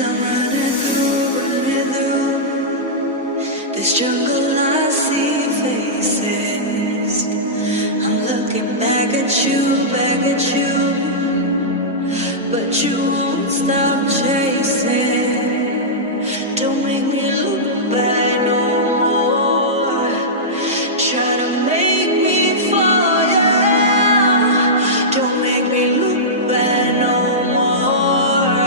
As I'm running through this jungle, I see faces. I'm looking back at you, but you won't stop chasing. Don't make me look back no more. Try to make me fall, yeah. Don't make me look back no more.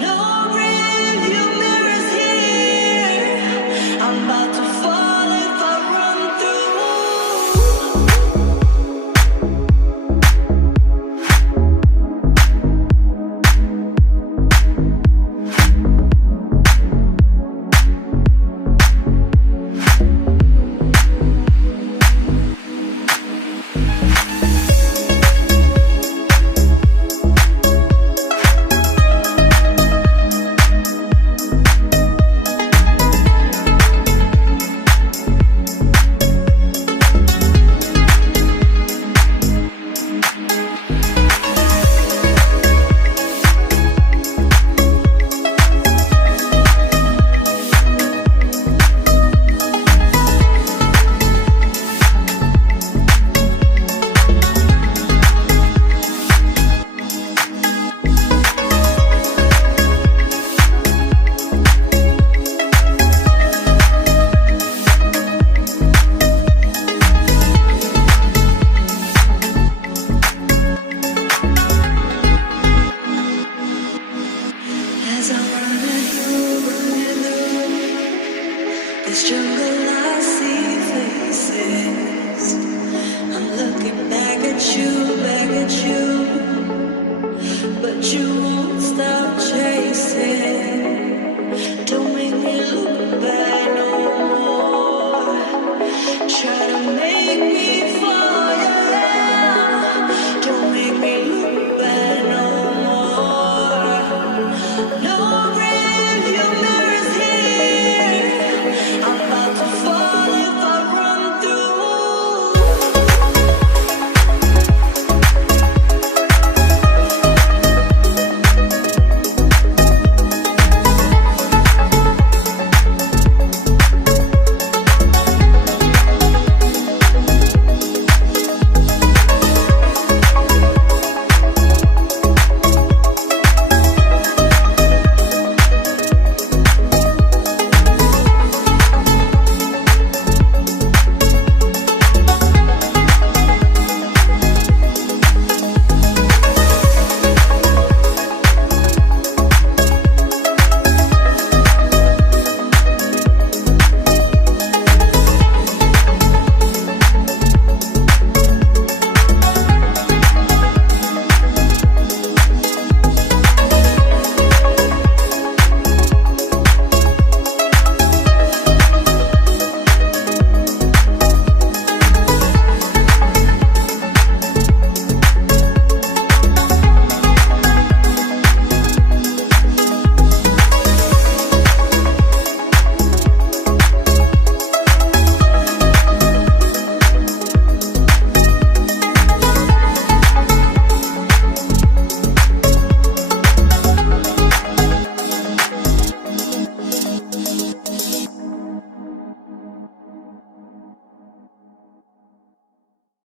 No rearview mirrors here. I'm about to fall if I run As I'm running through this jungle, I see faces. I'm looking back at you, but you won't stop chasing. Don't make me look back no more. Try to make